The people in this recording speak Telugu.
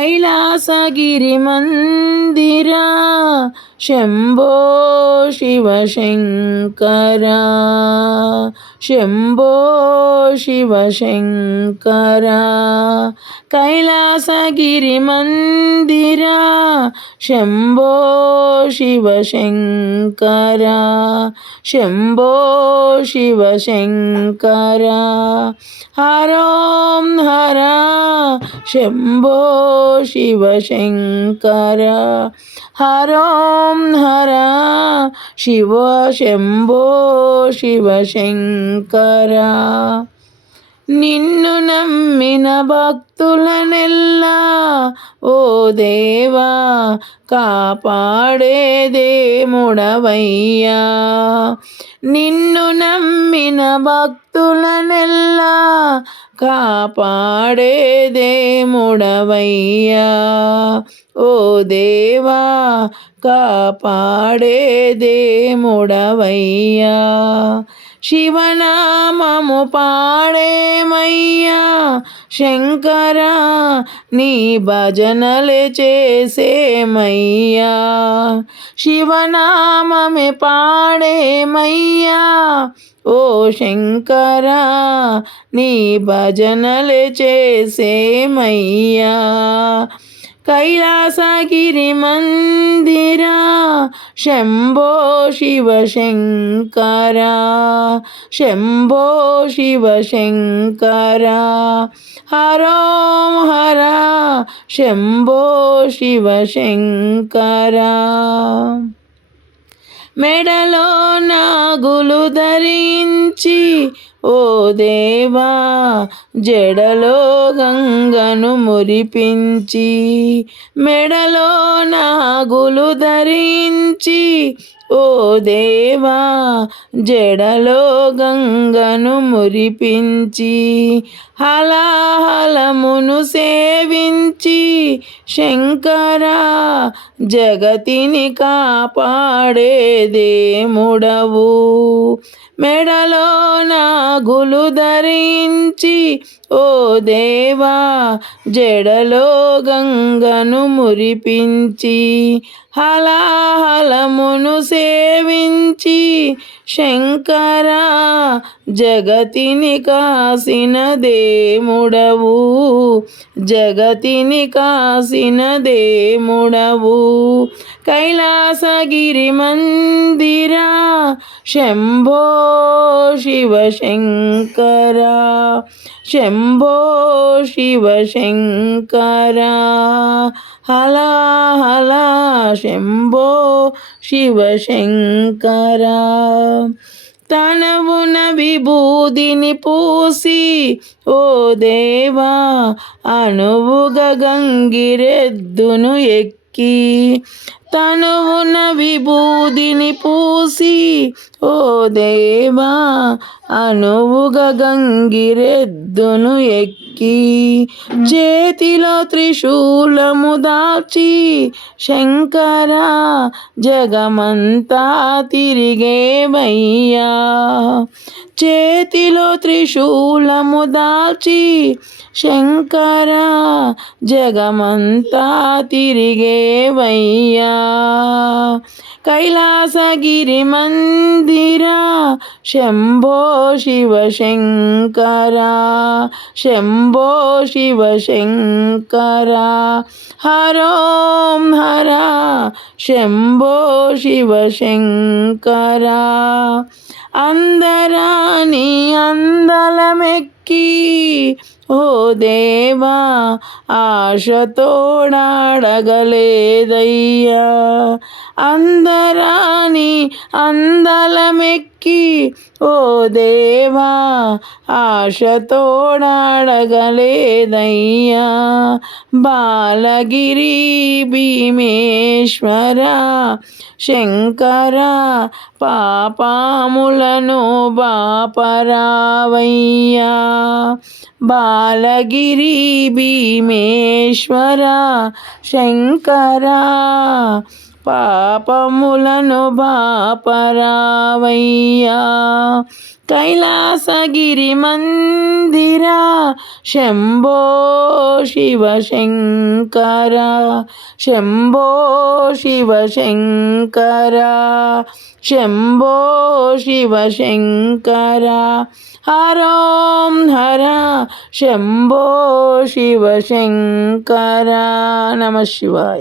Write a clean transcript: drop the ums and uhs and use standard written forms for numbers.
कैलासगिरि मंदिरा शंभो शिव शंकरा, शंभो शिव शंकरा। कैलासगिरि मंदिरा शंभो शिव शंकरा, शंभो शिव शंकरा। हर ओम हरा शंभो शिव शंकरा, हर ओम हरा शिव शंभो शिव शंकरा। నిన్ను నమ్మిన భక్తులనెల్లా ఓ దేవా కాపాడే దేవుడవయ్యా, నిన్ను నమ్మిన భక్తులనెల్లా కాపాడే దేవుడవయ్యా, ఓ దేవా కాపాడే దేవుడవయ్యా। శివనామము పాడేమయ్యా శంకరా, నీ భజనలే చేసేమయ్యా, శివనామమే పాడేమయ్యా ఓ శంకరా, నీ భజనలే చేసేమయ్యా। कैलासगिरि मंदिरा शंभो शिव शंकरा, शंभो शिव शंकरा। हर ओम हरा शंभो शिव शंकरा। మెడలో నాగులు ధరించి ఓ దేవా జడలో గంగను మురిపించి, మెడలో నాగులు ధరించి ఓ దేవా జడలో గంగను మురిపించి, హలాహలమును సేవించి శంకరా జగతిని కాపాడే దేవుడవు, మెడలో నాగులు ధరించి ఓ దేవా జడలో గంగను మురిపించి, హలాహలమును సేవించి శంకరా జగతిని కాసిన దేవుడవు, జగతిని కాసిన దేవుడవు। कैलासगिरि मंदिरा शंभो शिव शंकरा, शंभो शिव शंकरा। हला हला शंभो शिव शंकरा। తనవున విభూదిని పూసి ఓ దేవా అణువుగా గంగిరెద్దును ఎక్కి, తనువున విభూదిని పూసి ఓ దేవా అణువుగా గంగిరెద్దును ఎక్కి, చేతిలో త్రిశూలము దాచి శంకరా జగమంతా తిరిగేవయ్యా, చేతిలో త్రిశూలము దాచి శంకరా జగమంతా తిరిగేవయ్యా। कैलासगिरि मंदिरा शंभो शिव शंकरा, शंभो शिव शंकरा। हर ओम हरा शंभो शिव शंकरा। అందరాని అందలమెక్కి ఓ దేవా ఆశతోడాడగలేదయ్యా, అందరాని అందలమెక్కి ఓ దేవా ఆశతోడాడగలేదయ్యా, బాలగిరి భీమేశ్వర శంకర పాపాములను బాపరావయ్యా, బాలగిరి భీమేశ్వర శంకర పాపములను బాపరావయ్యా. కైలాసగిరి మందిర శంభో శివ శంకర, శంభో శివ శంకర, శంభో శివ శంకర. హరోం హర శంభో శివ శంకర. నమ శివాయ.